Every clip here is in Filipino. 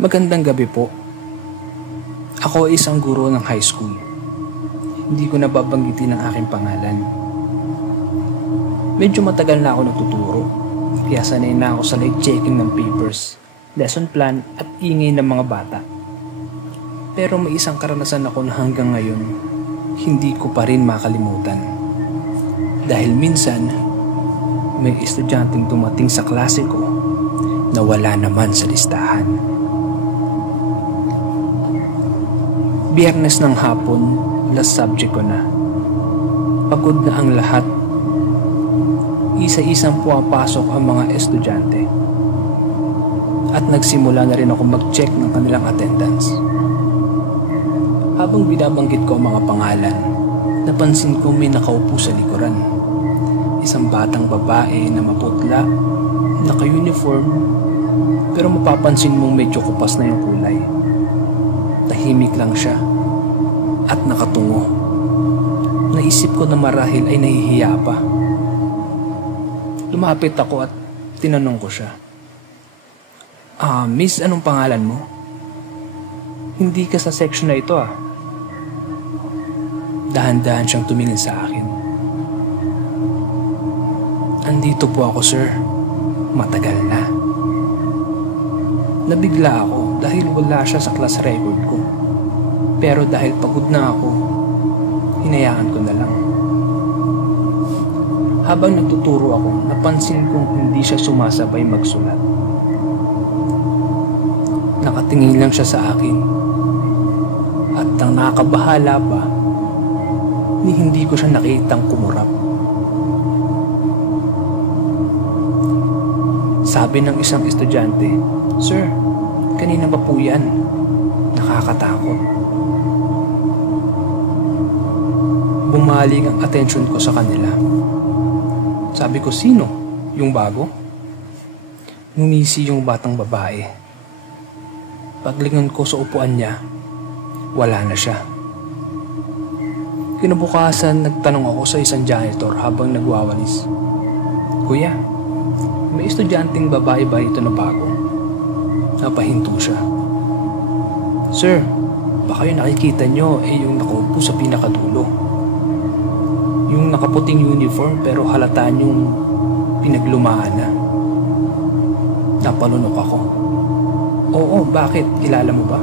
Magandang gabi po. Ako ay isang guro ng high school. Hindi ko nababanggitin ang aking pangalan. Medyo matagal na ako nagtuturo, kaya sanay na ako sa light checking ng papers, lesson plan at ingay ng mga bata. Pero may isang karanasan ako na hanggang ngayon, hindi ko pa rin makalimutan. Dahil minsan, may estudyanteng dumating sa klase ko na wala naman sa listahan. Biyernes ng hapon, last subject ko na. Pagod na ang lahat. Isa-isang pumapasok ang mga estudyante. At nagsimula na rin ako mag-check ng kanilang attendance. Habang binabanggit ko ang mga pangalan, napansin ko may nakaupo sa likuran. Isang batang babae na maputla, naka-uniform, pero mapapansin mong medyo kupas na yung kulay. Tahimik lang siya at nakatungo. Naisip ko na marahil ay nahihiya pa. Lumapit ako at tinanong ko siya, Miss, anong pangalan mo? Hindi ka sa section na ito Dahan-dahan siyang tumingin sa akin. Andito po ako, sir. Matagal na. Nabigla ako dahil wala siya sa class record ko. Pero dahil pagod na ako, hinayaan ko na lang. Habang nagtuturo ako, napansin kong hindi siya sumasabay magsulat. Nakatingin lang siya sa akin. At ang nakakabahala pa, ni hindi ko siya nakitang kumurap. Sabi ng isang estudyante, "Sir, kanina pa po yan. Nakakatakot." Bumaling ang attention ko sa kanila. Sabi ko, "Sino? Yung bago?" Ngumisi yung batang babae. Paglingon ko sa upuan niya, wala na siya. Kinabukasan, nagtanong ako sa isang janitor habang nagwawalis, "Kuya, may estudyanteng babae ba ito na bago?" Napahinto siya. "Sir, baka yung nakikita nyo yung nakaupo sa pinakadulo. Yung nakaputing uniform pero halataan yung pinaglumaan na." Napalunok ako. "Oo, bakit? Kilala mo ba?"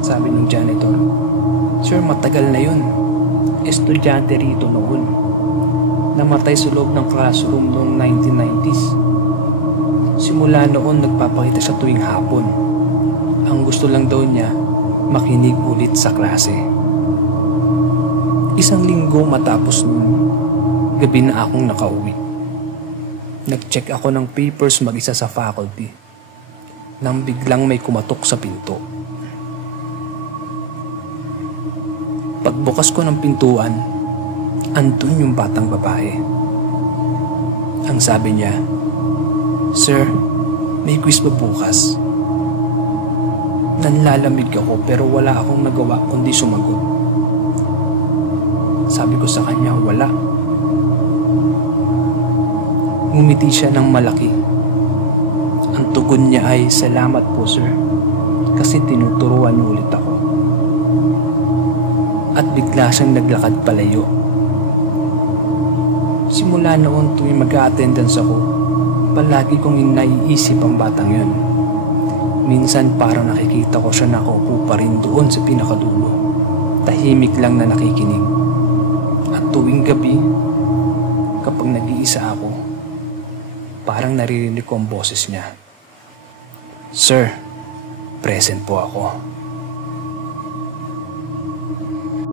Sabi ng janitor. "Sir, matagal na yun. Estudyante rito noon. Namatay sa loob ng classroom noong 1990s. Simula noon nagpapakita siya tuwing hapon. Ang gusto lang daw niya, makinig ulit sa klase." Isang linggo matapos noon, gabi na akong nakauwi. Nag-check ako ng papers mag-isa sa faculty nang biglang may kumatok sa pinto. Pagbukas ko ng pintuan, andun yung batang babae. Ang sabi niya, "Sir, may quiz pa bukas." Nanlalamig ako pero wala akong nagawa kundi sumagot. Sabi ko sa kanya, "Wala." Ngumiti siya ng malaki. Ang tugon niya ay, "Salamat po, sir, kasi tinuturuan niyo ulit ako." At bigla siyang naglakad palayo. Simula noon tuwing mag-a-attendance ako, palagi kong naiisip ang batang yun. Minsan parang nakikita ko siya nakaupo pa rin doon sa pinakadulo. Tahimik lang na nakikinig. At tuwing gabi, kapag nag-iisa ako, parang naririnig ko ang boses niya, "Sir, present po ako."